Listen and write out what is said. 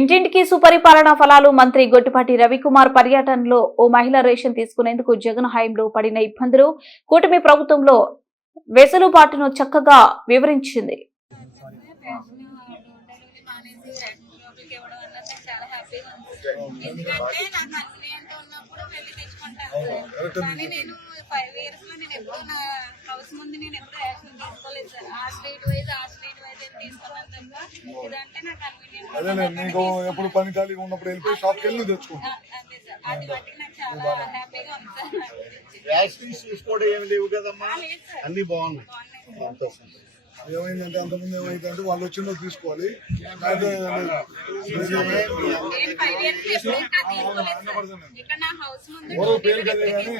ఇంటింటికి సుపరిపాలన ఫలాలు మంత్రి గొట్టిపాటి రవికుమార్ పర్యటనలో ఓ మహిళ రేషన్ తీసుకునేందుకు జగన్ హయాంలో పడిన ఇబ్బందులు, కూటమి ప్రభుత్వంలో వెసులుబాటును చక్కగా వివరించింది. అదే నీకు ఎప్పుడు పని ఖాళీగా ఉన్నప్పుడు వెళ్ళిపోయి షాప్కి వెళ్ళి తెచ్చుకుంటాం. చూసుకోవడం ఏమి లేవు కదమ్మా, అన్ని బాగున్నాయి. ఏమైందంటే అంతకుముందు ఏమైందంటే వాళ్ళు వచ్చిందో తీసుకోవాలి. పేరు కదా కానీ